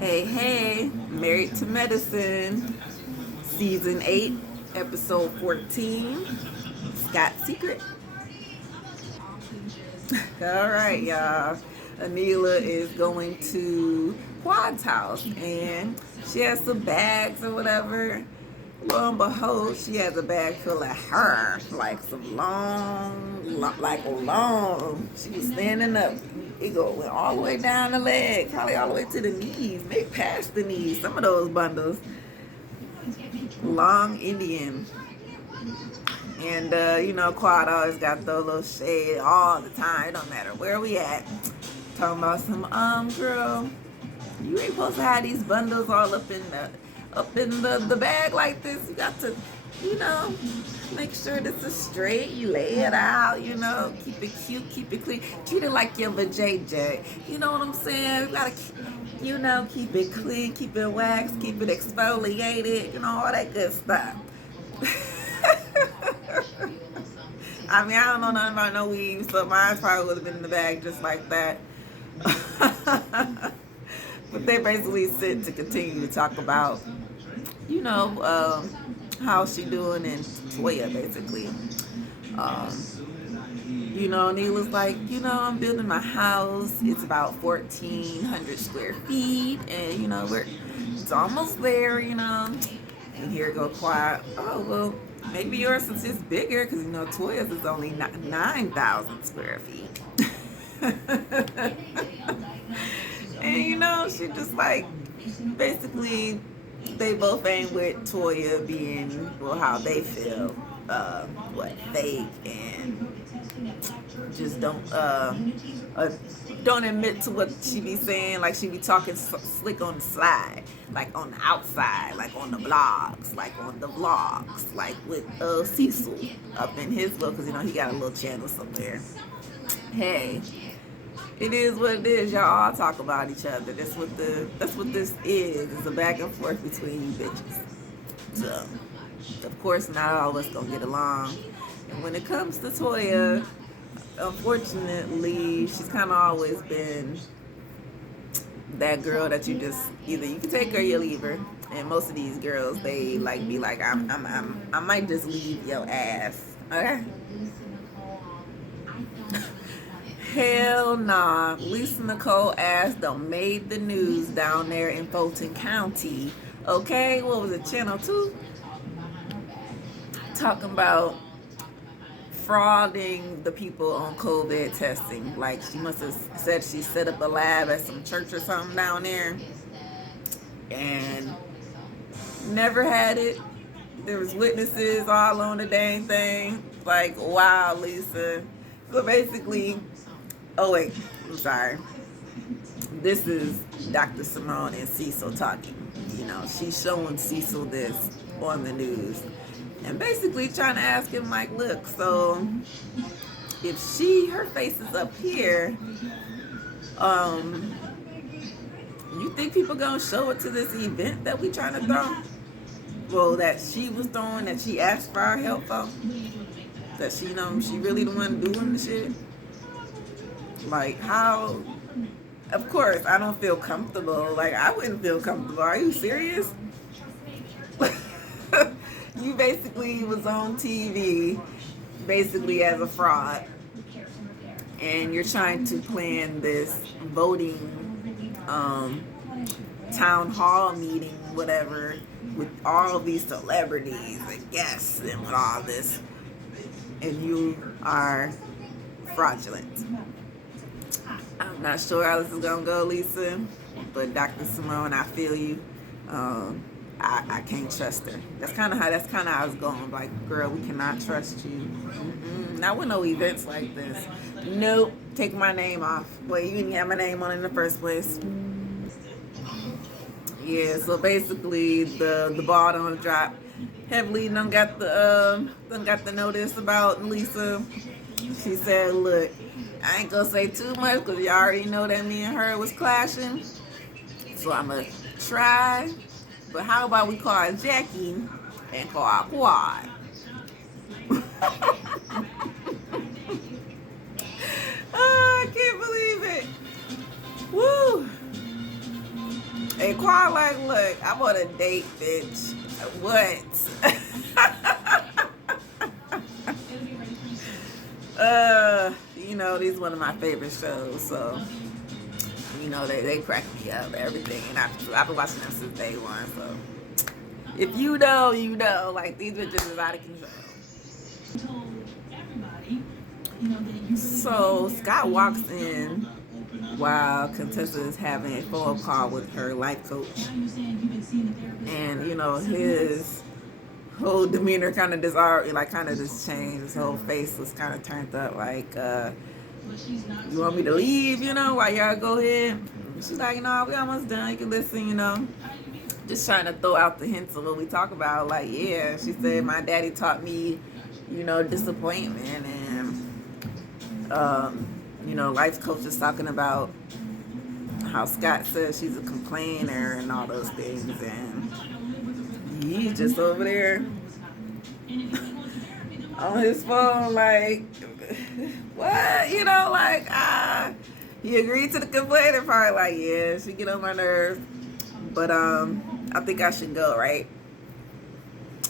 Hey, hey, Married to Medicine, Season 8, Episode 14, Scott Secret. All right, y'all. Anila is going to Quad's house and she has some bags or whatever. Lo and behold, she has a bag full of hair, like some long. She was standing up. Went all the way down the leg, probably all the way to the knees, maybe past the knees. Some of those bundles, long Indian. And Quad always got those little shade all the time. It don't matter where we at. Talking about some girl, you ain't supposed to have these bundles all up in the bag like this. You got to, you know, make sure this is straight. You lay it out, keep it cute, keep it clean. Treat it like your vajayjay. You know what I'm saying? You gotta, keep it clean, keep it waxed, keep it exfoliated, all that good stuff. I mean, I don't know nothing about no weave, so mine probably would have been in the bag just like that. But they basically sit to continue to talk about, how she doing in Toya, basically. Neela's like, I'm building my house. It's about 1,400 square feet, and it's almost there, And here go Quiet. Oh well, maybe yours since it's bigger, because Toya's is only 9,000 square feet. And she just like, basically, they both ain't with Toya being, well, how they feel, fake, and just don't admit to what she be saying. Like, she be talking slick on the slide, like on the outside, like on the blogs, like on the vlogs, like with Cecil up in his book, because he got a little channel somewhere. Hey, it is what it is. Y'all all talk about each other. That's what this is. It's a back and forth between you bitches. So, of course, not all of us gonna get along. And when it comes to Toya, unfortunately, she's kind of always been that girl that you just, either you can take her or you leave her. And most of these girls, they like be like, I might just leave your ass. Okay. Hell nah. Lisa Nicole ass done made the news down there in Fulton County. Okay, what was it, Channel 2? Talking about frauding the people on COVID testing. Like, she must have said she set up a lab at some church or something down there and never had it. There was witnesses all on the dang thing. Like, wow, Lisa. So basically, oh wait, I'm sorry. This is Dr. Simone and Cecil talking. She's showing Cecil this on the news. And basically trying to ask him, like, look, so if her face is up here, you think people gonna show it to this event that we trying to throw? Well, that she was throwing, that she asked for our help for? That she really the one doing the shit? Like, how? Of course, I don't feel comfortable. Like, I wouldn't feel comfortable. Are you serious? You basically was on TV, basically as a fraud, and you're trying to plan this voting town hall meeting, whatever, with all of these celebrities and guests and with all this, and you are fraudulent. I'm not sure how this is gonna go, Lisa, but Dr. Simone, I feel you. I can't trust her. That's kind of how I was going. Like, girl, we cannot trust you. Not with no events like this. Nope. Take my name off. Boy, you didn't have my name on it in the first place. Yeah. So basically, the ball don't drop. Heavily done got the notice about Lisa. She said, "Look, I ain't gonna say too much because you already know that me and her was clashing. So I'm gonna try. But how about we call Jackie and call Quad?" Oh, I can't believe it. Woo. And Quad like, look, I'm on a date, bitch. What? You know, these one of my favorite shows, so you know they crack me up, everything, and I've been watching them since day one. So if you know, you know, like these bitches is out of control. So Scott walks in while Contessa is having a phone call with her life coach, and you know his whole demeanor kind of just changed. His whole face was kind of turned up, like, you want me to leave, you know, while y'all go ahead? She's like, no, we almost done. You can listen, you know. Just trying to throw out the hints of what we talk about. Like, yeah, she said, my daddy taught me, you know, disappointment. And, you know, life coach is talking about how Scott says she's a complainer and all those things. And he's just over there on his phone, like, what? You know, like, he agreed to the complaining part, like, yeah, she get on my nerves, but I think I should go, right?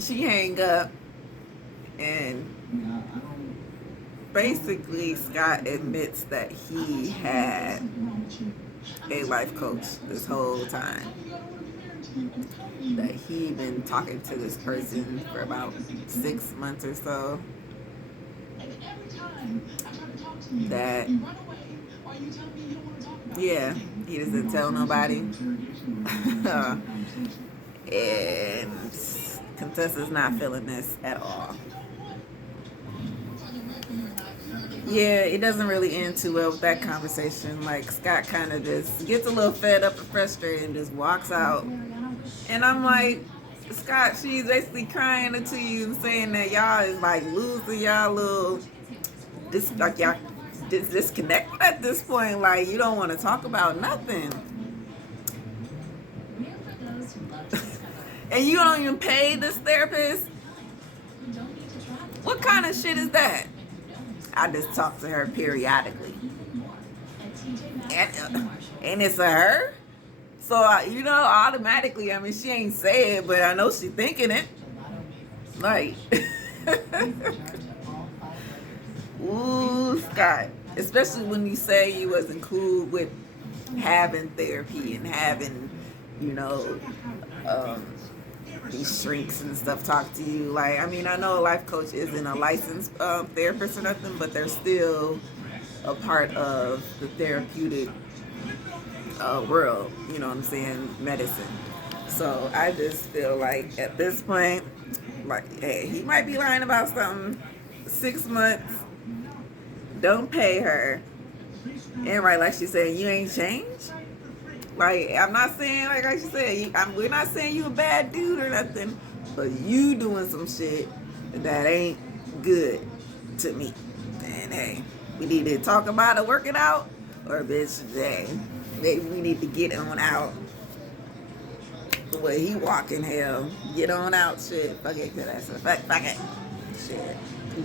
She hang up, and basically Scott admits that he had a life coach this whole time, that he been talking to this person for about 6 months or so, that yeah, he doesn't tell nobody. And Contessa's not feeling this at all. Yeah, it doesn't really end too well with that conversation. Like, Scott kind of just gets a little fed up and frustrated and just walks out. And I'm like, Scott, she's basically crying to you and saying that y'all is like losing y'all little y'all disconnected at this point. Like, you don't want to talk about nothing. And you don't even pay this therapist? What kind of shit is that? I just talk to her periodically. And it's a her? So, you know, automatically, I mean, she ain't say it, but I know she thinking it. Like, ooh, Scott. Especially when you say you wasn't cool with having therapy and having, you know, these shrinks and stuff talk to you. Like, I mean, I know a life coach isn't a licensed therapist or nothing, but they're still a part of the therapeutic world, you know what I'm saying, medicine. So I just feel like at this point, like, hey, he might be lying about something. 6 months, don't pay her, and right, like she said, you ain't changed. Like, I'm not saying, like she said, we're not saying you a bad dude or nothing, but you doing some shit that ain't good to me. And hey, we need to talk about it, work it out, or bitch, hey, maybe we need to get on out. The way he walking, hell, get on out, shit. Fuck it, fuck it, shit.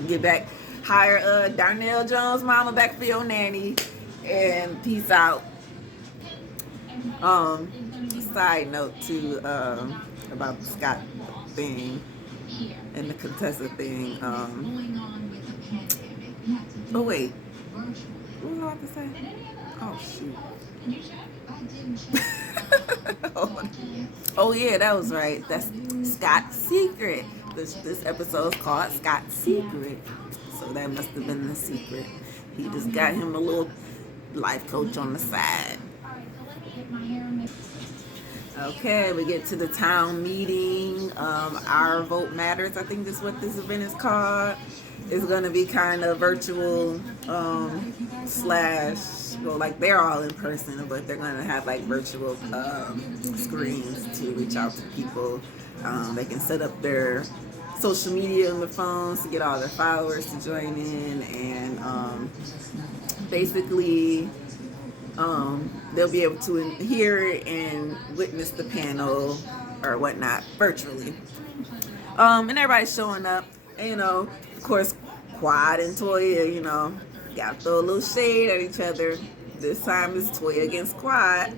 Get back, hire Darnell Jones' mama back for your nanny, and peace out. Side note too, about the Scott thing and the Contessa thing. Oh wait, what was I about to say? Oh shoot. Oh yeah, that was right. That's Scott's secret. This episode is called Scott's Secret, so that must have been the secret. He just got him a little life coach on the side. Okay, we get to the town meeting. Our Vote Matters, I think that's what this event is called. It's going to be kind of virtual slash, well, like they're all in person, but they're going to have like virtual screens to reach out to people. They can set up their social media on their phones to get all their followers to join in, and basically they'll be able to hear and witness the panel or whatnot virtually. And everybody's showing up. And, you know, of course, Quad and Toya, you know, got to throw a little shade at each other. This time it's Toya against Quad.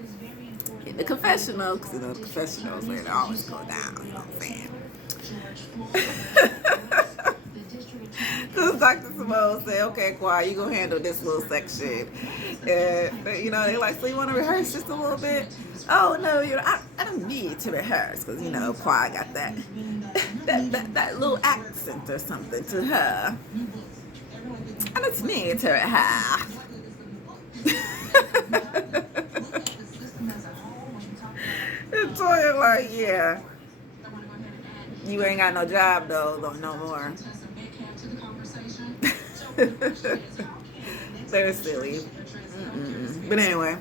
in the confessional, because you know the confessional is where it always go down, you know what I'm saying? Because Dr. Simone said, okay, Kwai, you gonna handle this little section. And, you know, they're like, so you want to rehearse just a little bit? Oh, no, you know, I don't need to rehearse because, you know, Kwai got that, that little accent or something to her. I just need to rehearse. And Toya like, yeah, you ain't got no job though, no more. They're silly. But anyway,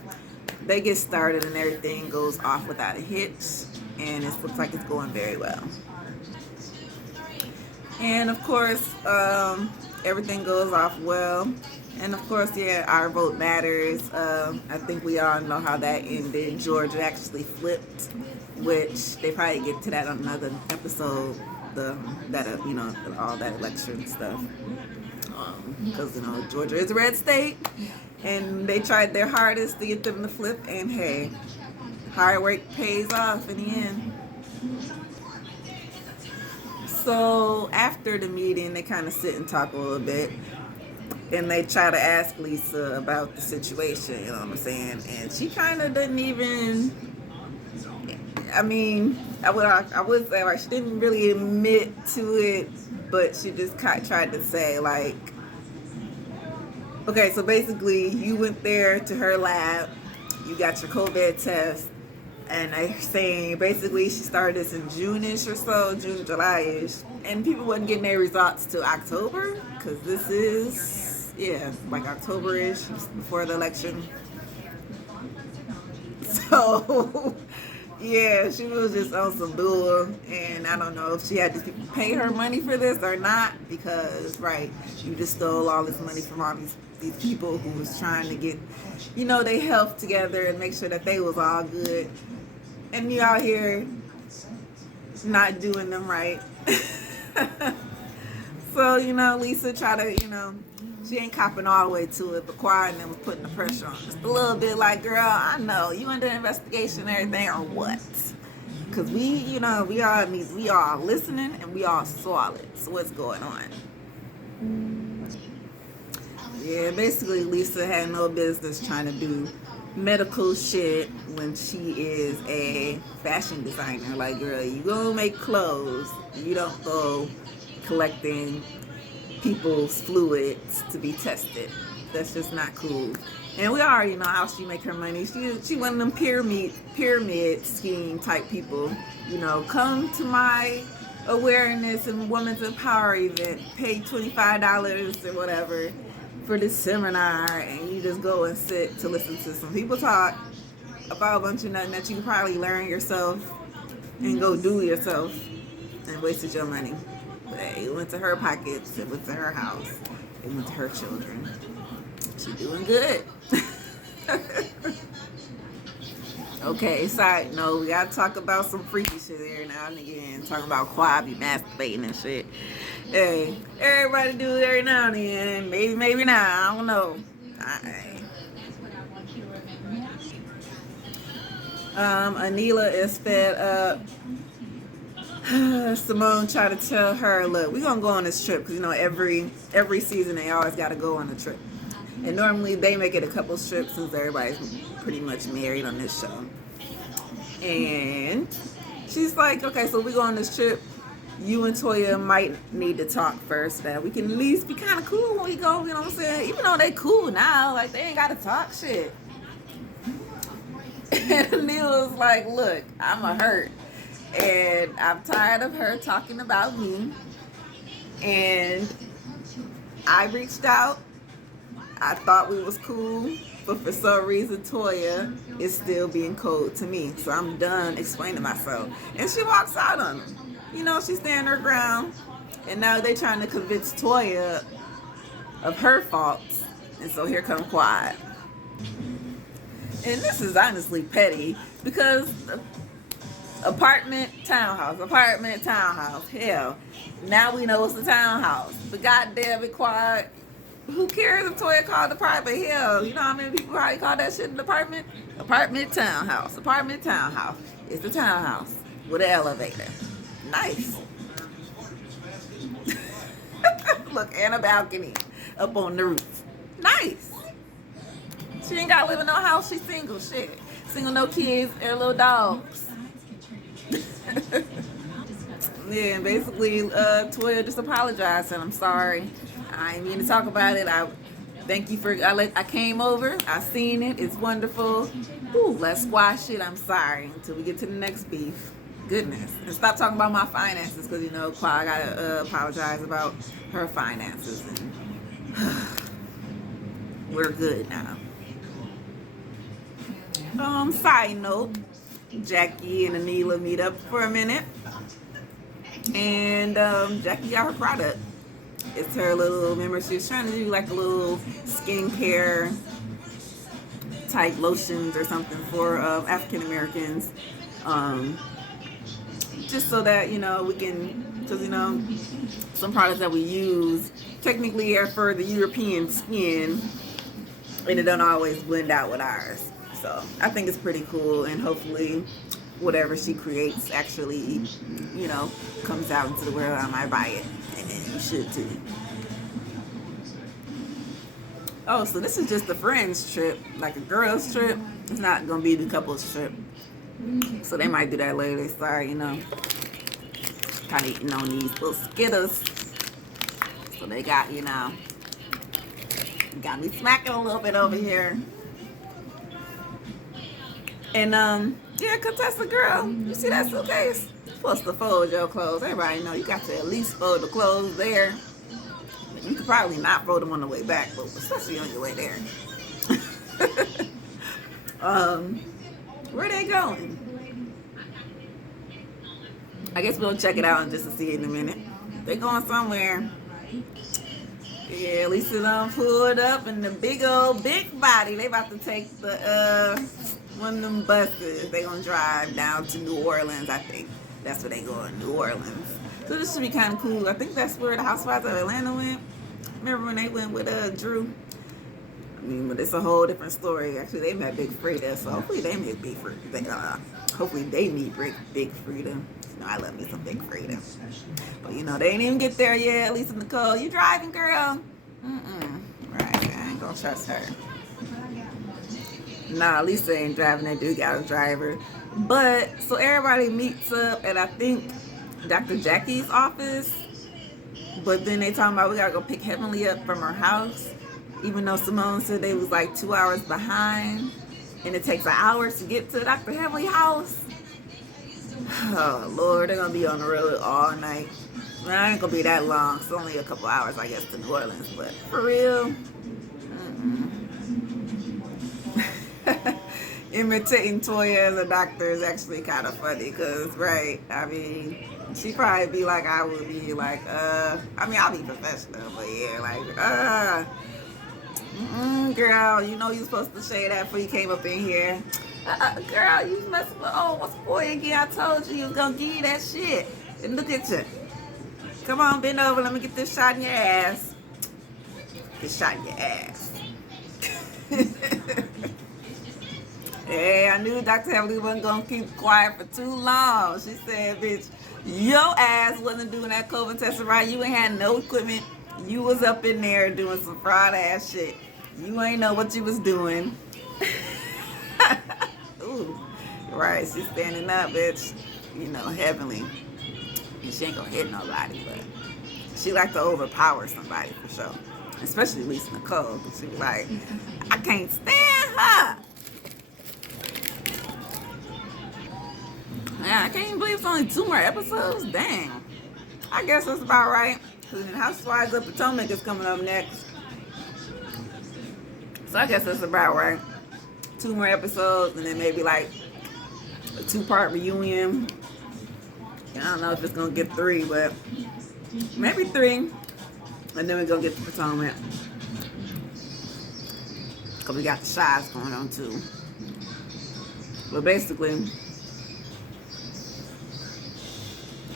they get started and everything goes off without a hitch, and it looks like it's going very well. And of course, everything goes off well. And of course, yeah, our vote matters. I think we all know how that ended. Georgia actually flipped, which they probably get to that on another episode. You know, all that election stuff. Because you know Georgia is a red state, and they tried their hardest to get them to flip. And hey, hard work pays off in the end. So after the meeting, they kind of sit and talk a little bit. And they try to ask Lisa about the situation, you know what I'm saying? And she kind of didn't even, I mean, I would say like she didn't really admit to it, but she just tried to say like, okay, so basically you went there to her lab, you got your COVID test, and they're saying basically she started this in June-ish or so, June, July-ish, and people wasn't getting their results till October, because this is, yeah, like October-ish, before the election. So, yeah, she was just on some bull, and I don't know if she had these people pay her money for this or not, because, right, you just stole all this money from all these people who was trying to get, you know, their health together and make sure that they was all good. And you out here not doing them right. So, you know, Lisa tried to, you know, she ain't copping all the way to it, but Kwai and them was putting the pressure on just a little bit like, girl, I know, you under investigation and everything, or what? Because we, you know, we all listening and we all saw it. So what's going on? Yeah, basically Lisa had no business trying to do medical shit when she is a fashion designer. Like, girl, you go make clothes, you don't go collecting people's fluids to be tested. That's just not cool. And we already know how she make her money. She one of them pyramid scheme type people. You know, come to my awareness and women's empower event, pay $25 or whatever for this seminar, and you just go and sit to listen to some people talk about a bunch of nothing that you can probably learn yourself and go do yourself, and wasted your money. But hey, it went to her pockets, it went to her house, it went to her children. She doing good. Okay, side note, we gotta talk about some freaky shit here now and again. Talking about Kwai be masturbating and shit. Hey, everybody do it every now and then. Maybe not, I don't know. Anila is fed up. Simone tried to tell her, look, we're gonna go on this trip, because you know every season they always gotta go on a trip, and normally they make it a couple trips since everybody's pretty much married on this show. And she's like, okay, so we go on this trip, you and Toya might need to talk first, that we can at least be kind of cool when we go, you know what I'm saying? Even though they cool now, like they ain't gotta talk shit. And Neil was like, look, I'm a hurt, and I'm tired of her talking about me, and I reached out. I thought we was cool, but for some reason Toya is still being cold to me, so I'm done explaining myself. And she walks out on him. You know, she's standing her ground, and now they trying to convince Toya of her faults, and so here come Kwai. And this is honestly petty, because apartment, townhouse. Hell, now we know it's a townhouse. But goddamn it, Kwai, Who cares if Toya called the private? Hell, you know how many people probably call that shit an apartment? Apartment townhouse. Apartment townhouse. It's the townhouse with an elevator. Nice. Look, and a balcony up on the roof. Nice. She ain't got to live in no house. She's single. Shit. Single, no kids, and little dogs. Yeah, and basically, Toya just apologized and I'm sorry. I ain't mean to talk about it. I thank you for. I came over. I seen it. It's wonderful. Ooh, let's squash it. I'm sorry until we get to the next beef. Goodness, and stop talking about my finances because you know I gotta apologize about her finances. And we're good now. Side note, Jackie and Anila meet up for a minute. And Jackie got her product. It's her little, remember she was trying to do like a little skincare type lotions or something for African Americans. Just so that, you know, we can, because, you know, some products that we use technically are for the European skin and it don't always blend out with ours. So I think it's pretty cool and hopefully whatever she creates actually, you know, comes out into the world. I might buy it, and then you should too. Oh, so this is just a friends trip, like a girls trip. It's not gonna be the couples trip. So they might do that later. They start, you know, kind of eating on these little Skittles. So they got, you know, got me smacking a little bit over here. And yeah, Contessa girl, you see that suitcase? You're supposed to fold your clothes. Everybody know you got to at least fold the clothes there. You could probably not fold them on the way back, but especially on your way there. Where they going? I guess we'll check it out and just to see it in a minute. They going somewhere. Yeah, Lisa pulled up in the big body. They about to take the one of them buses. They gonna drive down to New Orleans, I think. That's where they going, New Orleans. So this should be kind of cool. I think that's where the Housewives of Atlanta went. Remember when they went with Drew? I mean, but it's a whole different story. Actually, they met Big Frida, so hopefully they meet Big Frida. Hopefully they meet Big Frida. You know, I love me some Big Frida. But you know, they ain't even get there yet. Lisa Nicole, you driving, girl? Right, I ain't gonna trust her. Nah, Lisa ain't driving. That dude got a driver. But so everybody meets up at I think Dr. Jackie's office. But then they talking about we gotta go pick Heavenly up from her house. Even though Simone said they was like 2 hours behind. And it takes an hour to get to Dr. Heavenly house. Oh Lord, they're gonna be on the road all night. Well, I ain't gonna be that long. It's only a couple hours I guess to New Orleans. But for real. Imitating Toya as a doctor is actually kind of funny because, right, I mean, she probably be like I would be like, I mean, I'll be professional, but yeah, like, girl, you know you're supposed to say that before you came up in here. Girl, you messing with, what's the boy again? I told you was gonna give you that shit. And look at you. Come on, bend over, let me get this shot in your ass. This shot in your ass. Hey, I knew Dr. Heavenly wasn't going to keep quiet for too long. She said, bitch, your ass wasn't doing that COVID testing right. You ain't had no equipment. You was up in there doing some fraud ass shit. You ain't know what you was doing. Ooh, right, she's standing up, bitch. You know, Heavenly. And she ain't going to hit nobody, but she like to overpower somebody for sure. Especially Lisa Nicole, because she was like, I can't stand her. Yeah, I can't even believe it's only 2 more episodes. Dang. I guess that's about right. Because Housewives of Potomac is coming up next. So I guess that's about right. 2 more episodes and then maybe like a 2-part reunion. I don't know if it's going to get 3, but maybe 3. And then we're going to get to Potomac. Because we got the shots going on too. But basically,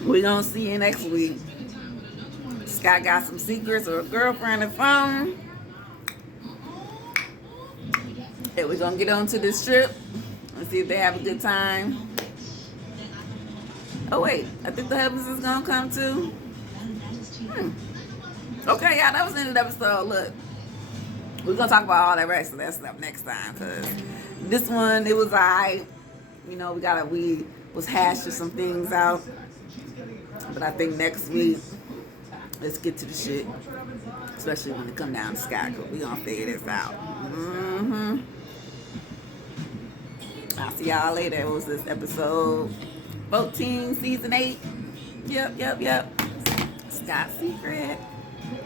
we're going to see you next week. Scott got some secrets or a girlfriend at phone. Okay, we're gonna get on to this trip and see if they have a good time. Oh wait, I think the husbands is gonna come too. Okay, y'all, that was the end of the episode. Look, we're gonna talk about all that rest of that stuff next time, because this one, it was alright. You know, we was hashing some things out. But I think next week, let's get to the shit. Especially when it come down to Sky, because we gonna figure this out. I'll see y'all later. What was this, episode 14, season 8? Yep. Sky Secret.